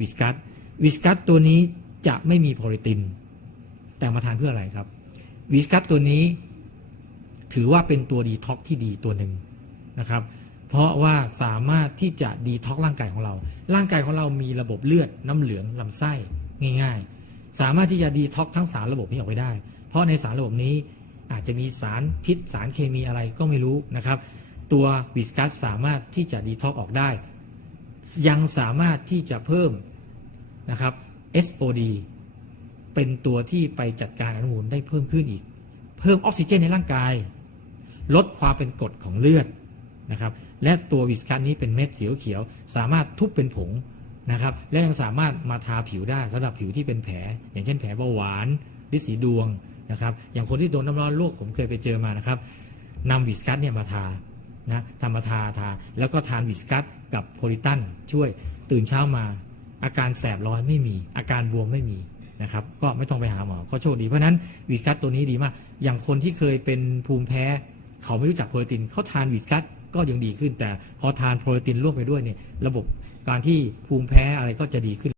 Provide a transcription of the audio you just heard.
วิสกัสวิสกัสตัวนี้จะไม่มีโพลิติน แต่มาทานเพื่ออะไรครับวิสกัสตัวนี้ถือว่าเป็นตัวดีท็อกที่ดีตัวหนึ่งนะครับ เพราะว่าสามารถที่จะดีท็อกร่างกายของเรา ร่างกายของเรามีระบบเลือดน้ำเหลืองลำไส้ง่าย ๆ สามารถที่จะดีท็อกทั้งสารระบบนี้ออกไปได้ เพราะในสารระบบนี้อาจจะมีสารพิษสารเคมีอะไรก็ไม่รู้นะครับ ตัววิสกัสสามารถที่จะดีท็อกออกได้ ยังสามารถที่จะเพิ่มนะครับ SOD เป็นตัวที่ไปจัดการอนุมูลได้เพิ่มขึ้นอีก เพิ่มออกซิเจนในร่างกาย ลดความเป็นกรดของเลือดนะครับ และตัววิสกัสนี้เป็นเม็ดสีเขียว สามารถทุบเป็นผงนะครับ และยังสามารถมาทาผิวได้สำหรับผิวที่เป็นแผล อย่างเช่นแผลเบาหวานลิสีดวงนะครับ อย่างคนที่โดนน้ำร้อนลวกผมเคยไปเจอมานะครับนำวิสกัสเนี่ยมาทา นะทำมทาทา แล้วก็ทานวิสกัสกับโพลิตันช่วยตื่นเช้ามา อาการแสบร้อนไม่มี อาการบวมไม่มีนะครับก็ไม่ต้องไปหาหมอก็โชคดีเพราะนั้นวิสกัสตัวนี้ดีมาก อย่างคนที่เคยเป็นภูมิแพ้ เขาไม่รู้จักโปรตีนเขาทานวิสกัสก็ยังดีขึ้น แต่พอทานโปรตีนร่วมไปด้วยเนี่ยระบบการที่ภูมิแพ้อะไรก็จะดีขึ้น